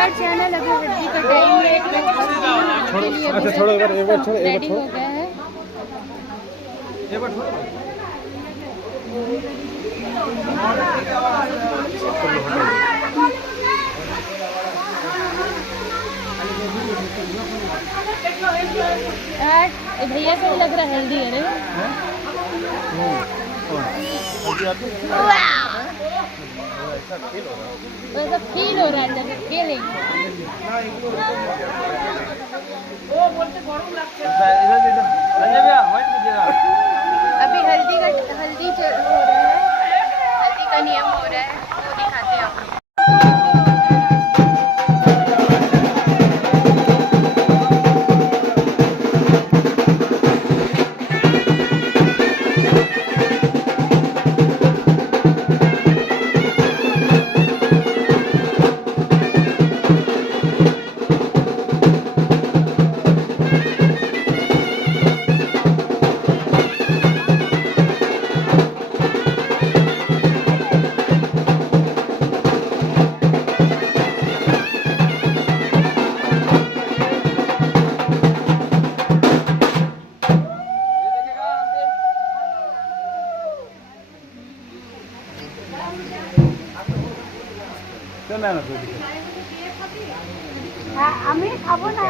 Our channel अभी हल्दी का टाइम है अच्छा छोड़ो एक बार छोड़ो रेडी हो गया है। एक बार छोड़ो यार ये भैया को लग रहा है हेल्दी है रे। वैसा फील हो रहा है जब फीलिंग। अभी हल्दी हो रहा है, हल्दी का नियम हो रहा है, वो दिखाते हैं आपको। আমি খাবো না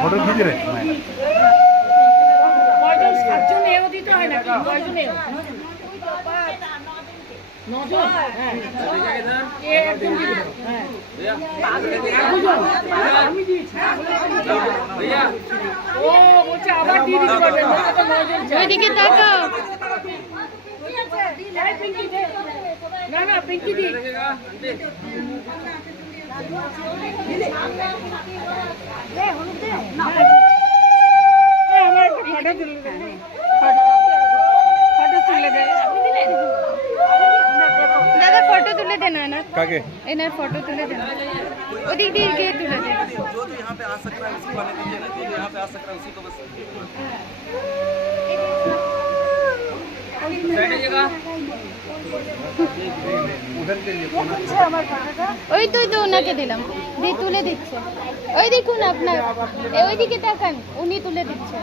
ফটো খিচে রে কয়জন সাতজন এও দিতে হয় না কয়জন এও নজন হ্যাঁ এ একজন দিবে হ্যাঁ দুজন আমি দিয়েছি ভাইয়া ও বলছে আবার দিয়ে দিতে পারবেন না তো নজন চাই ওইদিকে তাকাও। না না পিঙ্কি দি আমার একটা ফটো তুলে দে ফটো তুলে দে दादा फोटो तुले देना है ना काके इन्हें फोटो तुले देना उदी दी के तुले दे जो यहाँ पे आ सकता है उसी वाले दीजिएगा जो यहाँ पे आ सकता है उसी को बस ওই তো ওনাকে দিলাম দি তুলে দিচ্ছে ওই দেখুন আপনার ওইদিকে তাকান উনি তুলে দিচ্ছে